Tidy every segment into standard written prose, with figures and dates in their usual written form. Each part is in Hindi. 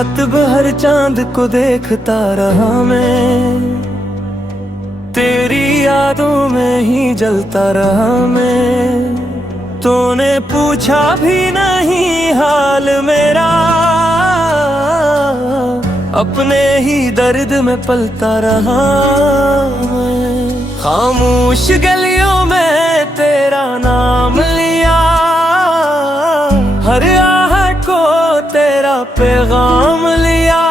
रात भर चांद को देखता रहा मैं, तेरी यादों में ही जलता रहा मैं। तूने पूछा भी नहीं हाल मेरा, अपने ही दर्द में पलता रहा मैं। खामोश गलियों में तेरा नाम लिया, हर आहट को तेरा पैगाम लिया।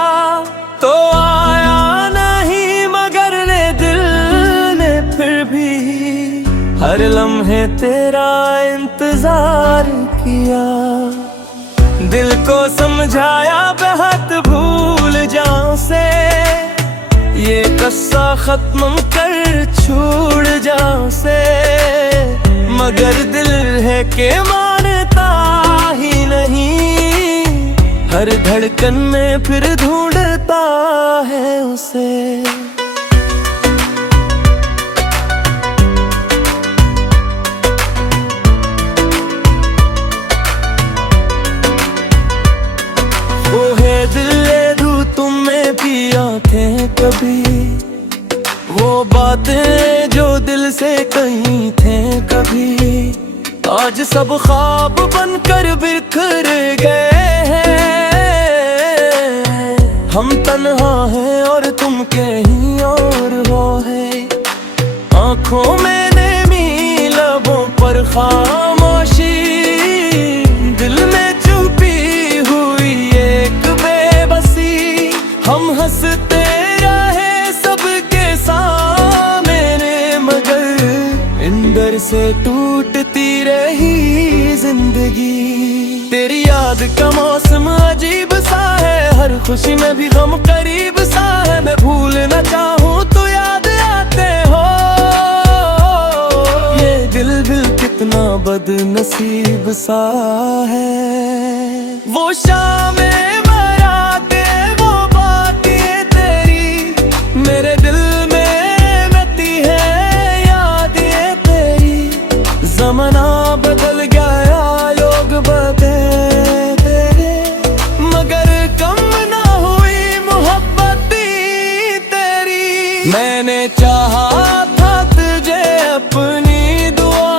तो आया नहीं मगर ले दिल ने फिर भी हर लम्हे तेरा इंतजार किया। दिल को समझाया बहुत भूल जाऊं से, ये कस्सा खत्म कर छोड़ जाऊं से। मगर दिल है कि मानता ही नहीं, हर धड़कन में फिर ढूंढता है उसे। वो है दिल दू तुमने भी आंखें कभी, वो बातें जो दिल से कही थे कभी। आज सब ख्वाब बनकर बिखर गए हैं, हम तन्हा हैं और तुम कहीं और हो है। आंखों में नेमी लबों पर खामोशी, दिल में छुपी हुई एक बेबसी। हम हंसते रहे सबके सामने, मगर अंदर से टूटती रही जिंदगी। तेरी याद का मौसम अजीब सा है, हर खुशी में भी गम करीब सा है। मैं भूल न चाहूं तो याद आते हो, ये दिल कितना बदनसीब सा है। वो शामें बराते वो बातें तेरी मेरे दिल में बहती है यादें तेरी। ज़माना बदल गया लोग बदले तेरे, मगर कम ना हुई मोहब्बत तेरी। मैंने चाहा था तुझे अपनी दुआ,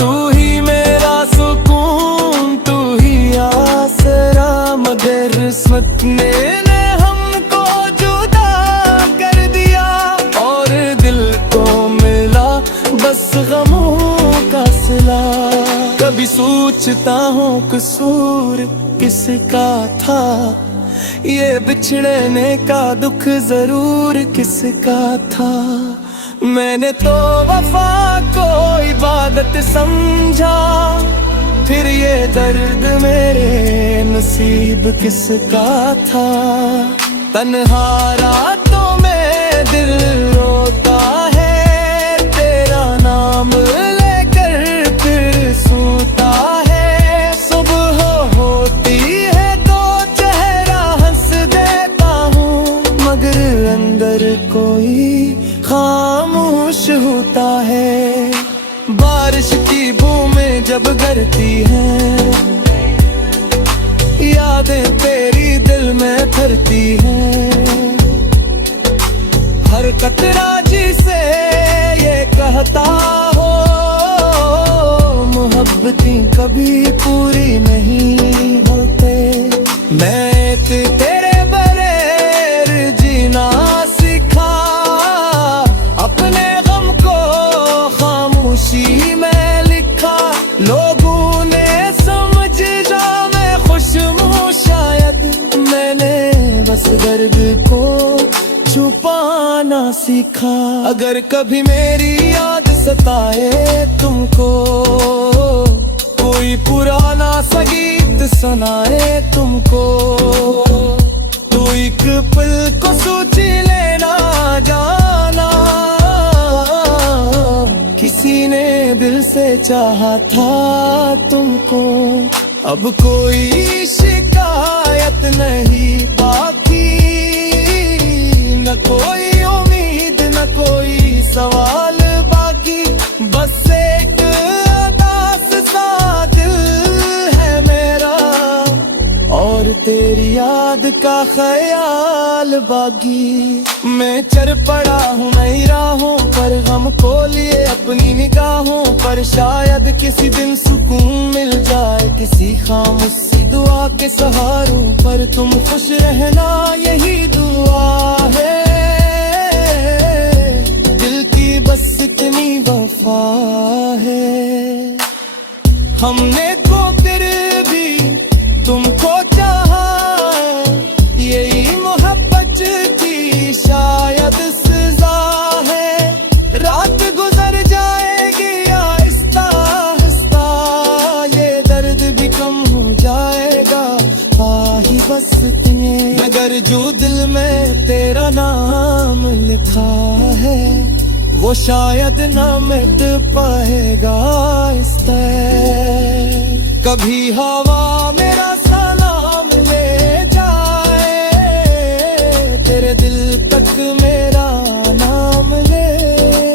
तू ही मेरा सुकून तू ही आसरा। मगर किस्मत ने हमको जुदा कर दिया, और दिल को मिला बस गमों का सिला। कभी सोचता हूँ कसूर किसका था, ये बिछड़ने का दुख जरूर किसका था। मैंने तो वफा को इबादत समझा, फिर ये दर्द मेरे नसीब किसका था। तन्हा रातों में दिल रोता है, तेरा नाम लेकर फिर सोता है। सुबह होती है तो चेहरा हंस देता हूँ, मगर अंदर कोई खामोश होता है। बारिश की बूंदें जब गिरती हैं, यादें तेरी दिल में भरती हैं। हर कतरा जिसे ये कहता हो, मोहब्बतें कभी पूरी नहीं होते। मैं तेरे बगैर जीना सीखा, अपने गम को खामोशी में लिखा। लोगों ने समझ जा मैं खुश हूँ शायद, मैंने बस दर्द को छुपाना सीखा। अगर कभी मेरी याद सताए तुमको, कोई पुराना सा गीत सुनाए तुमको, तो एक पल को सोची लेना जाना। किसी ने दिल से चाहा था तुमको, अब कोई शिकायत नहीं बाकी। न कोई उम्मीद न कोई सवाल बाकी, बस एक उदास सा दिल है मेरा, और तेरी का ख्याल बागी। मैं चल पड़ा हूँ नई राहों पर, गम को लिए अपनी निगाहों पर। शायद किसी दिन सुकून मिल जाए किसी खामोशी दुआ के सहारों पर। तुम खुश रहना यही दुआ है, दिल की बस इतनी वफा है। हमने को फिर भी तुमको चाहा, यही मोहब्बत की शायद सजा है। रात गुजर जाएगी आहिस्ता आहिस्ता, ये दर्द भी कम हो जाएगा ही बस तुम्हें। मगर जो दिल में तेरा नाम लिखा है वो शायद न मिट पाएगा इस तरह। कभी हवा मेरा सलाम ले जाए, तेरे दिल तक मेरा नाम ले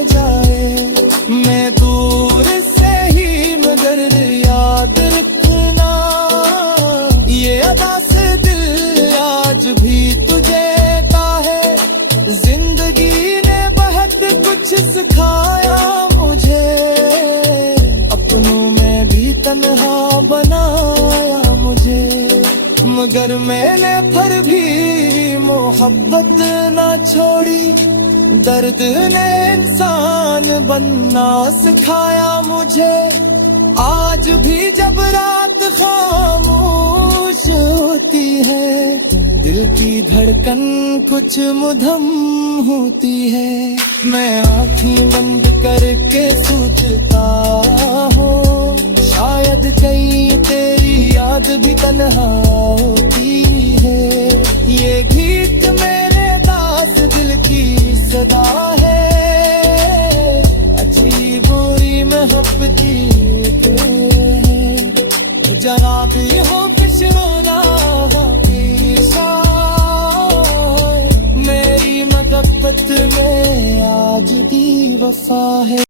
जाए। मैं दूर से ही मगर याद रखना, ये अदा से दिल आज भी तुझे का है। जिंदगी ने बहुत कुछ सिखाया मुझे, अपनों में भी तन्हा बनाया मुझे। मगर मैंने फिर भी मोहब्बत ना छोड़ी, दर्द ने इंसान बनना सिखाया मुझे। आज भी जब रात खामोश होती है, दिल की धड़कन कुछ मुधम होती है। मैं आँखें बंद करके सोचता हूँ, शायद कहीं तेरी याद भी तन्हा होती है। ये गीत मेरे दास दिल की सदा है, अच्छी बुरी महब्बती जरा भी हो फिशरोना मेरी मोहब्बत में आज भी वफा है।